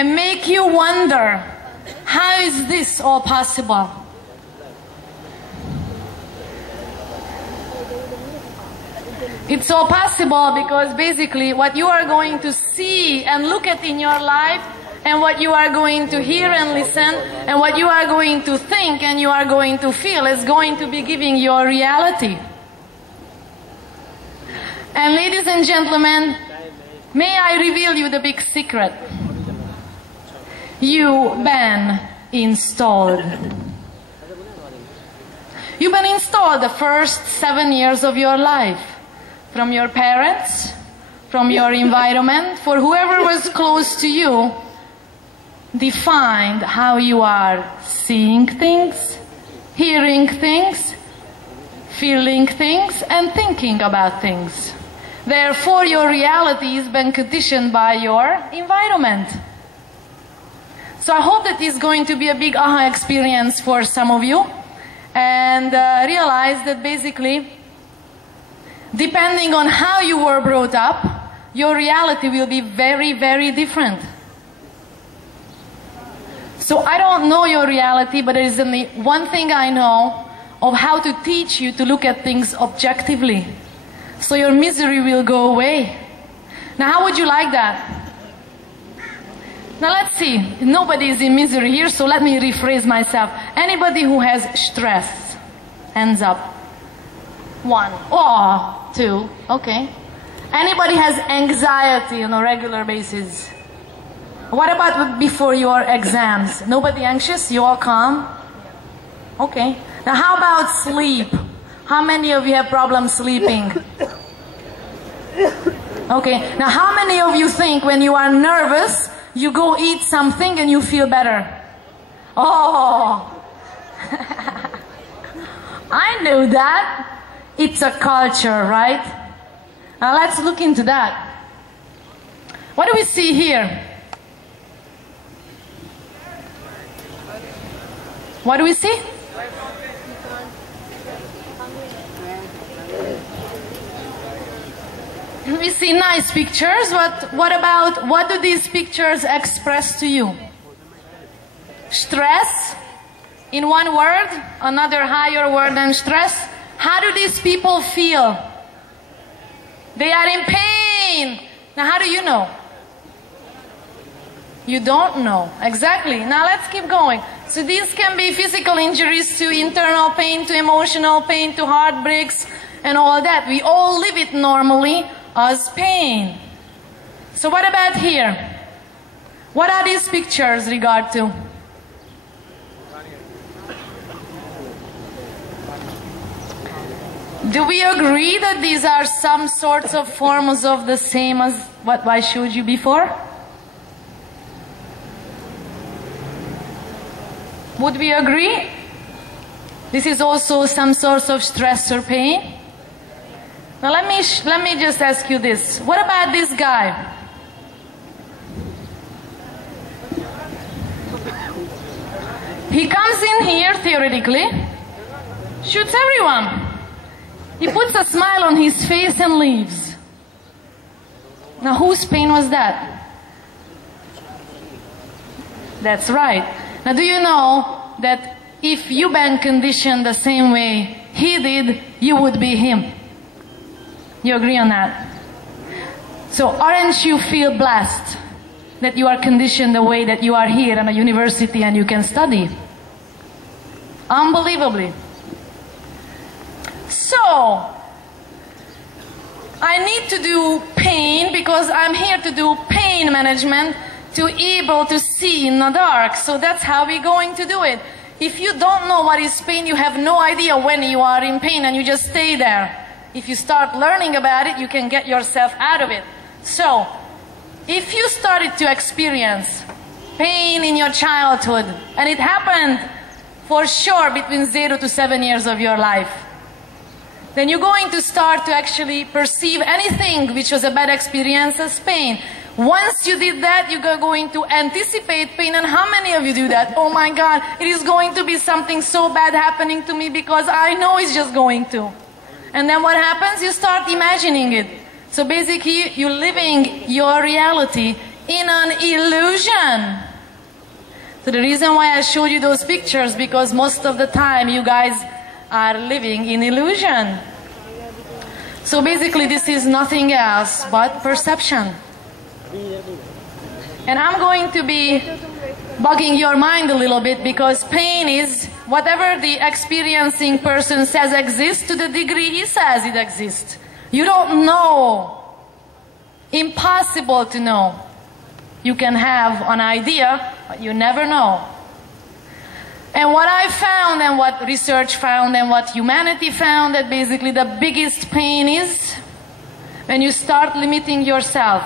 and make you wonder, how is this all possible? It's all possible because basically what you are going to see and look at in your life, and what you are going to hear and listen, and what you are going to think and you are going to feel is going to be giving your reality. And ladies and gentlemen, may I reveal you the big secret? You've been installed. You've been installed the first 7 years of your life. From your parents, from your environment, for whoever was close to you, defined how you are seeing things, hearing things, feeling things, and thinking about things. Therefore, your reality has been conditioned by your environment. So I hope that is going to be a big aha experience for some of you, and realize that basically, depending on how you were brought up, your reality will be very, very different. So I don't know your reality, but there is only one thing I know of how to teach you to look at things objectively. So your misery will go away. Now how would you like that? Now let's see. Nobody is in misery here, so let me rephrase myself. Anybody who has stress, hands up. 1. Oh, 2. Okay. Anybody has anxiety on a regular basis? What about before your exams? Nobody anxious? You all calm? Okay. Now how about sleep? How many of you have problems sleeping? Okay. Now how many of you think when you are nervous, you go eat something and you feel better? Oh. I knew that. It's a culture, right? Now let's look into that. What do we see here? What do we see? We see nice pictures, but what do these pictures express to you? Stress? In one word, another higher word than stress. How do these people feel? They are in pain. Now how do you know? You don't know. Exactly. Now let's keep going. So these can be physical injuries to internal pain, to emotional pain, to heartbreaks and all that. We all live it normally as pain. So what about here? What are these pictures regard to? Do we agree that these are some sorts of forms of the same as what I showed you before? Would we agree? This is also some sort of stress or pain? Now let me just ask you this. What about this guy? He comes in here, theoretically, shoots everyone. He puts a smile on his face and leaves. Now whose pain was that? That's right. Now do you know that if you've been conditioned the same way he did, you would be him? You agree on that? So aren't you feel blessed that you are conditioned the way that you are here in a university and you can study? Unbelievably. So, I need to do pain because I'm here to do pain management, to able to see in the dark. So that's how we're going to do it. If you don't know what is pain, you have no idea when you are in pain and you just stay there. If you start learning about it, you can get yourself out of it. So, if you started to experience pain in your childhood, and it happened for sure between 0 to 7 years of your life, then you're going to start to actually perceive anything which was a bad experience as pain. Once you did that, you're going to anticipate pain. And how many of you do that? Oh my God, it is going to be something so bad happening to me because I know it's just going to. And then what happens? You start imagining it. So basically, you're living your reality in an illusion. So the reason why I showed you those pictures, because most of the time you guys are living in illusion. So basically this is nothing else but perception. And I'm going to be bugging your mind a little bit, because pain is whatever the experiencing person says exists to the degree he says it exists. You don't know. Impossible to know. You can have an idea, but you never know. And what I found, and what research found, and what humanity found, that basically the biggest pain is when you start limiting yourself.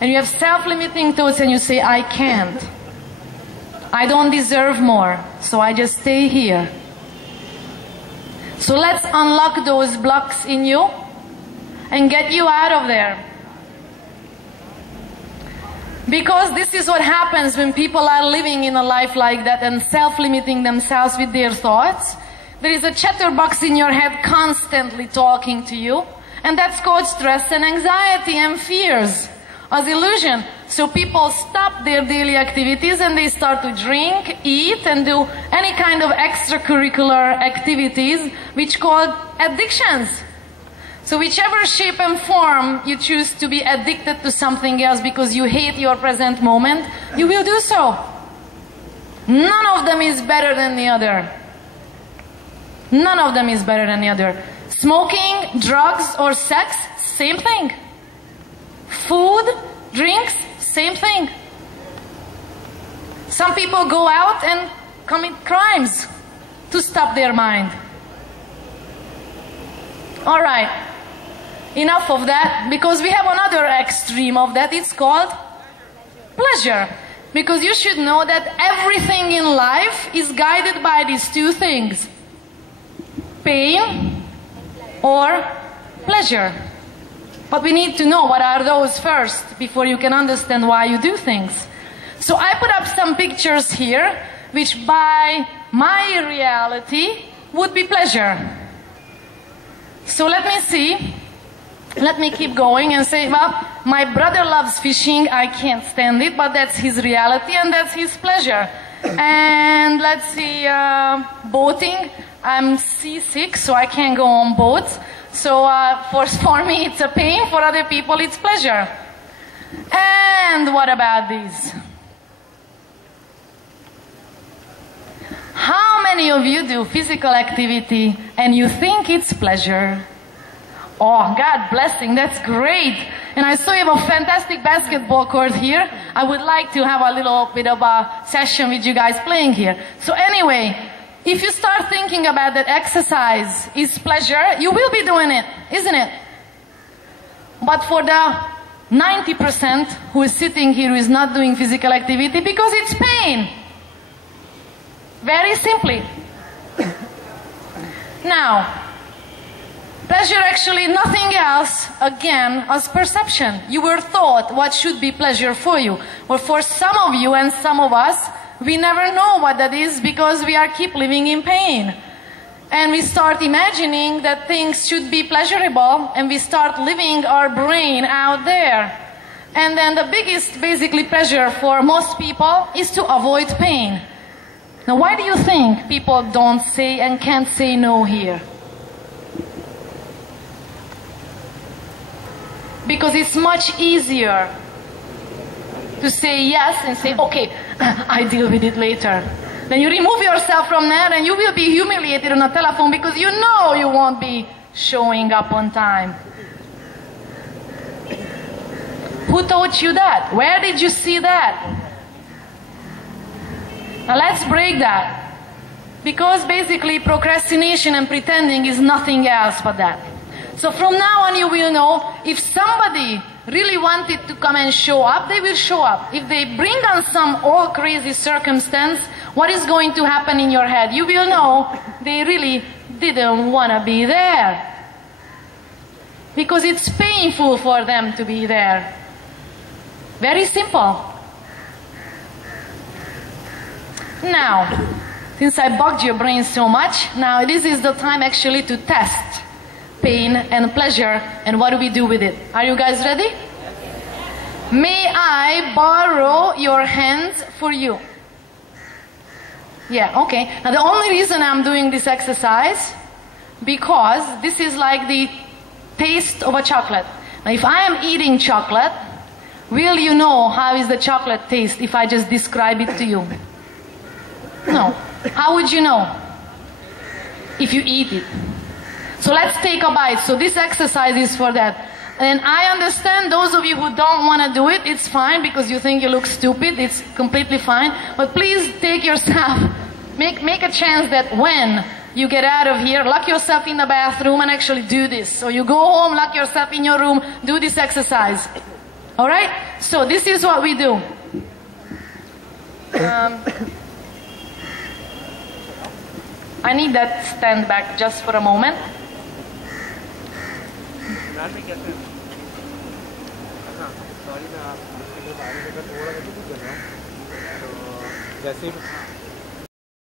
And you have self-limiting thoughts and you say, I can't. I don't deserve more, so I just stay here. So let's unlock those blocks in you and get you out of there. Because this is what happens when people are living in a life like that and self-limiting themselves with their thoughts. There is a chatterbox in your head constantly talking to you, and that's called stress and anxiety and fears as illusion. So people stop their daily activities and they start to drink, eat, and do any kind of extracurricular activities which called addictions. So whichever shape and form you choose to be addicted to something else because you hate your present moment, you will do so. None of them is better than the other. None of them is better than the other. Smoking, drugs, or sex, same thing. Food, drinks, same thing. Some people go out and commit crimes to stop their mind. All right. Enough of that, because we have another extreme of that. It's called pleasure. Because you should know that everything in life is guided by these two things: pain or pleasure. But we need to know what are those first before you can understand why you do things. So I put up some pictures here which by my reality would be pleasure. So let me see. Let me keep going and say, well, my brother loves fishing, I can't stand it, but that's his reality and that's his pleasure. And let's see, boating, I'm seasick, so I can't go on boats. So for me it's a pain, for other people it's pleasure. And what about these? How many of you do physical activity and you think it's pleasure? Oh, God blessing, that's great. And I saw you have a fantastic basketball court here. I would like to have a little bit of a session with you guys playing here. So anyway, if you start thinking about that exercise is pleasure, you will be doing it, isn't it? But for the 90% who is sitting here who is not doing physical activity, because it's pain. Very simply. Now, pleasure actually nothing else, again, as perception. You were taught what should be pleasure for you. But for some of you and some of us, we never know what that is because we are keep living in pain. And we start imagining that things should be pleasurable, and we start living our brain out there. And then the biggest, basically, pleasure for most people is to avoid pain. Now, why do you think people don't say and can't say no here? Because it's much easier to say yes and say, okay, I deal with it later. Then you remove yourself from that and you will be humiliated on a telephone because you know you won't be showing up on time. Who taught you that? Where did you see that? Now let's break that. Because basically procrastination and pretending is nothing else but that. So from now on you will know if somebody really wanted to come and show up, they will show up. If they bring on some all crazy circumstance, what is going to happen in your head? You will know they really didn't want to be there. Because it's painful for them to be there. Very simple. Now, since I bugged your brain so much, now this is the time actually to test pain and pleasure, and what do we do with it? Are you guys ready? May I borrow your hands for you? Yeah, okay. Now the only reason I'm doing this exercise, because this is like the taste of a chocolate. Now if I am eating chocolate, will you know how is the chocolate taste if I just describe it to you? No. How would you know? If you eat it. So let's take a bite. So this exercise is for that. And I understand those of you who don't want to do it, it's fine because you think you look stupid, it's completely fine. But please take yourself, make a chance that when you get out of here, lock yourself in the bathroom and actually do this. So you go home, lock yourself in your room, do this exercise. Alright? So this is what we do. I need that stand back just for a moment. Sorry मैं आप इसके बारे में थोड़ा सा पूछ रहा हूँ तो जैसे